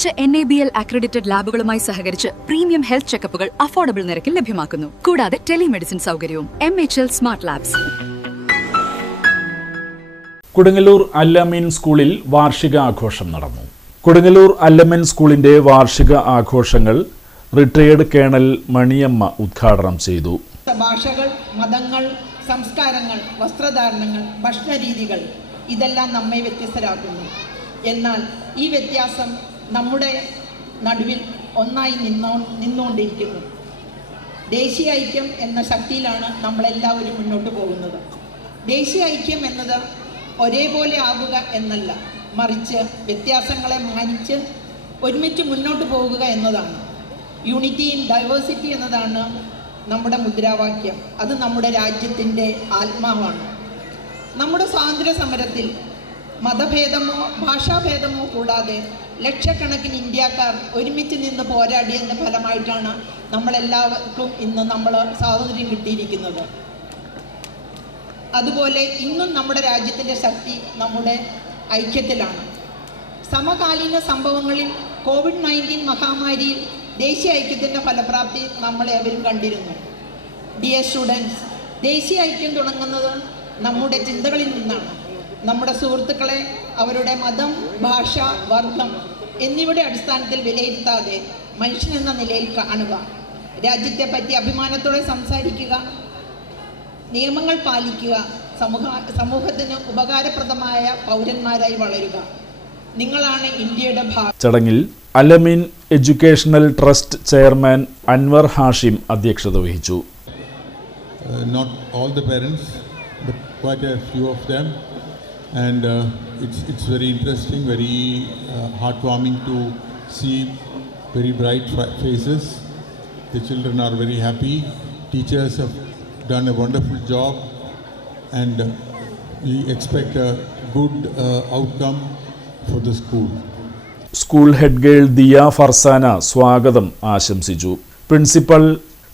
മികച്ച NABL accredited ലാബുകളുമായി സഹകരിച്ച് premium health ചെക്കപ്പുകൾ affordable നിരക്കിൽ ലഭ്യമാക്കുന്നു. കൂടാതെ ടെലിമെഡിസിൻ സൗകര്യവും. MHL smart labs. Kodungallur Al-Ameen സ്കൂളിൽ വാർഷിക ആഘോഷം നടന്നു. കൊടുങ്ങല്ലൂർ അൽ-അമീൻ സ്കൂളിന്റെ വാർഷിക ആഘോഷങ്ങൾ റിട്ടയേർഡ് കേണൽ മണിയമ്മ ഉദ്ഘാടനം ചെയ്തു. ഭാഷകൾ, മതങ്ങൾ, സംസ്കാരങ്ങൾ, വസ്ത്രധാരണങ്ങൾ, ഭക്ഷണരീതികൾ ഇതെല്ലാം നമ്മെ വ്യത്യസ്തരാക്കുന്നു. എന്നാൽ ഈ വ്യത്യാസം നമ്മുടെ നടുവിൽ ഒന്നായി നിന്നുകൊണ്ടിരിക്കുന്നു. ദേശീയ ഐക്യം എന്ന ശക്തിയിലാണ് നമ്മളെല്ലാവരും മുന്നോട്ട് പോകുന്നത്. ദേശീയ ഐക്യം എന്നത് ഒരേപോലെ ആകുക എന്നല്ല, മറിച്ച് വ്യത്യാസങ്ങളെ മാനിച്ച് ഒരുമിച്ച് മുന്നോട്ട് പോകുക എന്നതാണ്. യൂണിറ്റി ഇൻ ഡൈവേഴ്സിറ്റി എന്നതാണ് നമ്മുടെ മുദ്രാവാക്യം. അത് നമ്മുടെ രാജ്യത്തിൻ്റെ ആത്മാവാണ്. നമ്മുടെ സ്വാതന്ത്ര്യ സമരത്തിൽ മതഭേദമോ ഭാഷാഭേദമോ കൂടാതെ ലക്ഷക്കണക്കിന് ഇന്ത്യക്കാർ ഒരുമിച്ച് നിന്ന് പോരാടിയതിൻ്റെ ഫലമായിട്ടാണ് നമ്മളെല്ലാവർക്കും ഇന്ന് സ്വാതന്ത്ര്യം കിട്ടിയിരിക്കുന്നത്. അതുപോലെ ഇന്നും നമ്മുടെ രാജ്യത്തിൻ്റെ ശക്തി നമ്മുടെ ഐക്യത്തിലാണ്. സമകാലീന സംഭവങ്ങളിൽ COVID-19 മഹാമാരിയിൽ ദേശീയ ഐക്യത്തിൻ്റെ ഫലപ്രാപ്തി നമ്മളെവരും കണ്ടിരുന്നു. ഡിയർ സ്റ്റുഡൻസ്, ദേശീയ ഐക്യം തുടങ്ങുന്നത് നമ്മുടെ ചിന്തകളിൽ നിന്നാണ്. നമ്മുടെ സുഹൃത്തുക്കളെ അവരുടെ മതം, ഭാഷ, വർഗം എന്നിവയുടെ അടിസ്ഥാനത്തിൽ വിലയിരുത്താതെ മനുഷ്യനെന്ന നിലയിൽ കാണുക, രാജ്യത്തെ പറ്റി അഭിമാനത്തോടെ സംസാരിക്കുക, നിയമങ്ങൾ പാലിക്കുക, സമൂഹത്തിന് ഉപകാരപ്രദമായ പൗരന്മാരായി വളരുക. നിങ്ങളാണ് ഇന്ത്യയുടെ ഭാവി. ചടങ്ങിൽ Al-Ameen educational trust chairman Anwar Hashim അധ്യക്ഷത വഹിച്ചു. Not all the parents, but quite a few of them, and it's very interesting, very heartwarming to see very bright faces. The children are very happy. Teachers have done a wonderful job, and we expect a good outcome for the school. School head girl Diya Farsana സ്വാഗതം ആശംസിച്ചു. Principal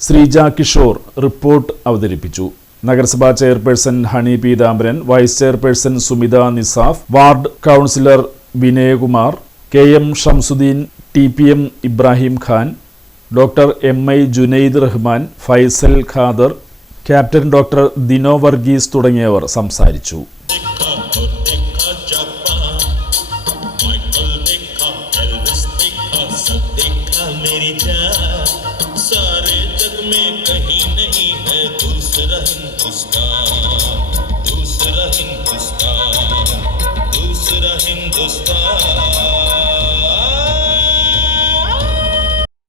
Sreeja Kishore report അവതരിപ്പിച്ചു. നഗരസഭാ chairperson Honey Peethambaran, vice chairperson Sumitha Nisaf, ward councillor Vinayakumar, KM Shamsuddin, TPM Ibrahim Khan, doctor MI Junaid Rahman, Faisal Khader, captain doctor Dino Varghese തുടങ്ങിയവർ സംസാരിച്ചു. सारे जग में कहीं नहीं है दूसरा Hindustan.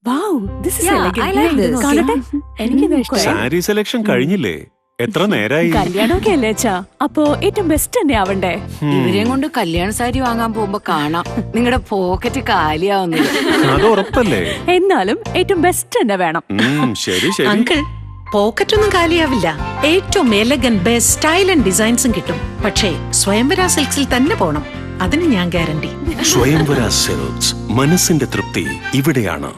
Wow, this is elegant. I like this. കാണട്ടെ? എനിക്ക് ഇഷ്ടമായി. സാരി സെലക്ഷൻ കഴിഞ്ഞില്ലേ? എത്ര നേരായി? കല്യാണമൊക്കെ അല്ലേ അച്ഛാ? അപ്പോ ഏറ്റവും ബെസ്റ്റ് തന്നെ ആവണ്ടേ? ഇവരെയും കൊണ്ട് കല്യാണ സാരി വാങ്ങാൻ പോകുമ്പോ കാണാം നിങ്ങളുടെ പോക്കറ്റ് കാലിയാവുന്നില്ല. അത് ഉറപ്പല്ലേ? എന്നാലും ഏറ്റവും ബെസ്റ്റ് തന്നെ വേണം. ശരി ശരി. അങ്കിൾ, പോക്കറ്റ് ഒന്നും കാലിയാവില്ല. ഏറ്റവും എലഗന്റ് ബെസ്റ്റ് സ്റ്റൈൽ ആൻഡ് ഡിസൈൻസും കിട്ടും. പക്ഷേ സ്വയംവര സിൽക്സിൽ തന്നെ പോണം. അതിന് ഞാൻ ഗ്യാരണ്ടി. സ്വയംവര സിൽക്സ്, മനസ്സിന്റെ തൃപ്തി ഇവിടെയാണ്.